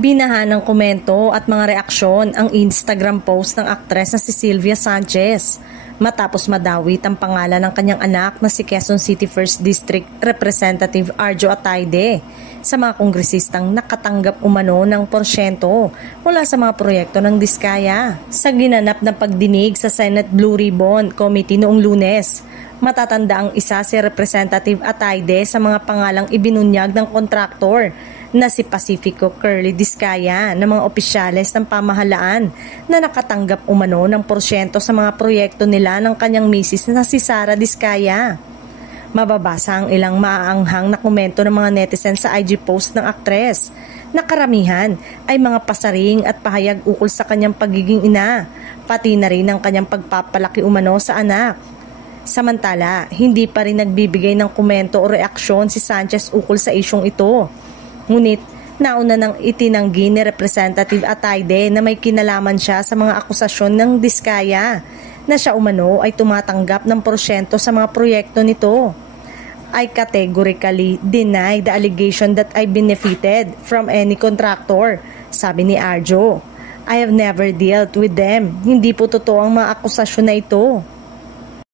Binaha ng komento at mga reaksyon ang Instagram post ng aktres na si Sylvia Sanchez matapos madawit ang pangalan ng kanyang anak na si Quezon City 1st District Representative Arjo Atayde sa mga kongresistang nakatanggap umano ng porsyento mula sa mga proyekto ng Diskaya. Sa ginanap na pagdinig sa Senate Blue Ribbon Committee noong Lunes, matatanda ang isa si Representative Atayde sa mga pangalang ibinunyag ng kontraktor na si Pacifico Curly Diskaya ng mga opisyales ng pamahalaan na nakatanggap umano ng porsyento sa mga proyekto nila ng kanyang misis na si Sara Diskaya. Mababasa ang ilang maaanghang na komento ng mga netizen sa IG post ng aktres na karamihan ay mga pasaring at pahayag ukol sa kanyang pagiging ina, pati na rin ang kanyang pagpapalaki umano sa anak. Samantala, hindi pa rin nagbibigay ng komento o reaksyon si Sanchez ukol sa isyong ito. Ngunit, nauna nang itinanggi ni Representative Atayde na may kinalaman siya sa mga akusasyon ng Diskaya na siya umano ay tumatanggap ng porsyento sa mga proyekto nito. I categorically deny the allegation that I benefited from any contractor, sabi ni Arjo. I have never dealt with them. Hindi po totoo ang mga akusasyon na ito.